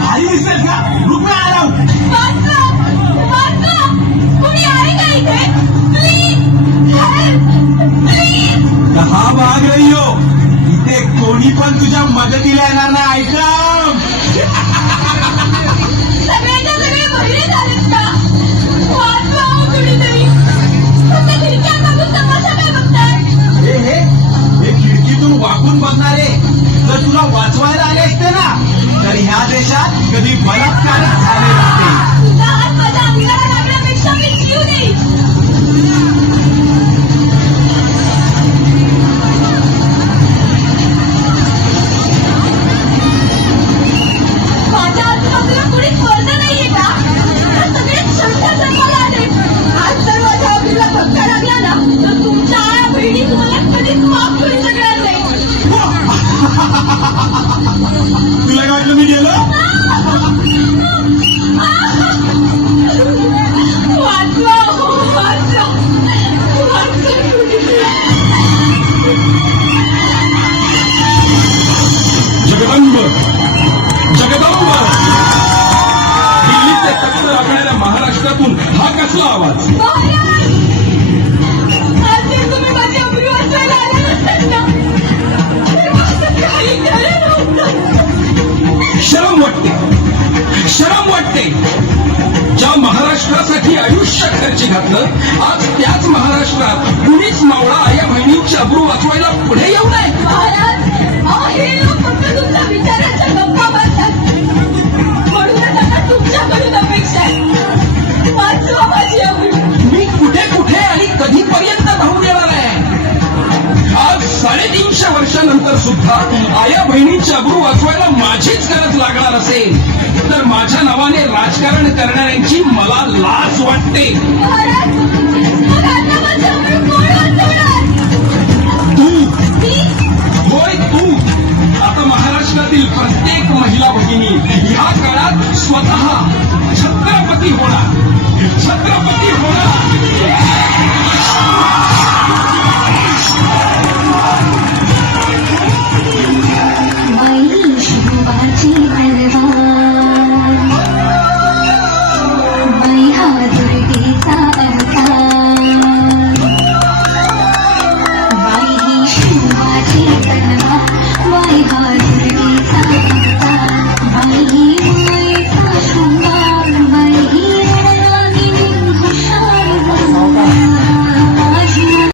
भारी दिसतेस का? रुपये आला कुणी आहे का इथे? प्लीज हा भाग रही हो. इथे कोणी पण तुझ्या मदतीला येणार नाही. ऐकम सगळ्याच्या सगळे बहिणी झालेत का? वाचवा हो कुणीतरी. तुमच्या खिडक्या काढून तमाशा काय बघताय? हे खिडकीतून वाकून बघणारे जर तुला वाचवायला आले असते ना तर ह्या देशात कधी बलात्कारच झाले नसते. तुझा हात माझ्या अंगाला लागण्यापेक्षा मी जीव देईन. माझ्या आजूबाजूला कुणीच वर्ग नाहीये का? तर सगळे शंका जन्माला आले. आज जर माझ्या अभिला धक्का लागला ना तर तुमच्या आया बहिणी तुम्हाला कधीच माफ करू शकणार नाही. तुला काय वाटलं मी गेलो? वाचवा हो, वाचवा. वाचवा कुणीतरी. जगदंब जगदंब दिल्लीचे तख्त राखणाऱ्या महाराष्ट्रातून हा कसला आवाज? महाराज! आज जर तुम्ही माझी अब्रू वाचवायला आले नसतात ना तर माझं काही खरं नव्हतं. शरम वाटते ज्या महाराष्ट्रासाठी आयुष्य खर्ची घातलं आज त्याच महाराष्ट्रात कुणीच मावळा आया बहिणींची अब्रू वाचवायला पुढे येऊ नये. महाराज, हे लोक फक्त तुमच्या विचारांच्या गप्पा मारतात म्हणूनच आता तुमच्याकडून अपेक्षा आहे. वाचवा माझी अब्रू. मी कुठे आणि कधीपर्यंत धावून येणार आहे? आज 350 वर्षानंतर सुद्धा आया बहिणींची अब्रू वाचवायला माझीच गरज लागणार असेल तर माझ्या नावाने राजकारण करणाऱ्यांची मला लाज वाटते. महाराज, मग आता माझी अब्रू कोण वाचवणार? तू मी? होय तू. आता महाराष्ट्रातील प्रत्येक महिला भगिनी ह्या काळात स्वतः छत्रपती होणार.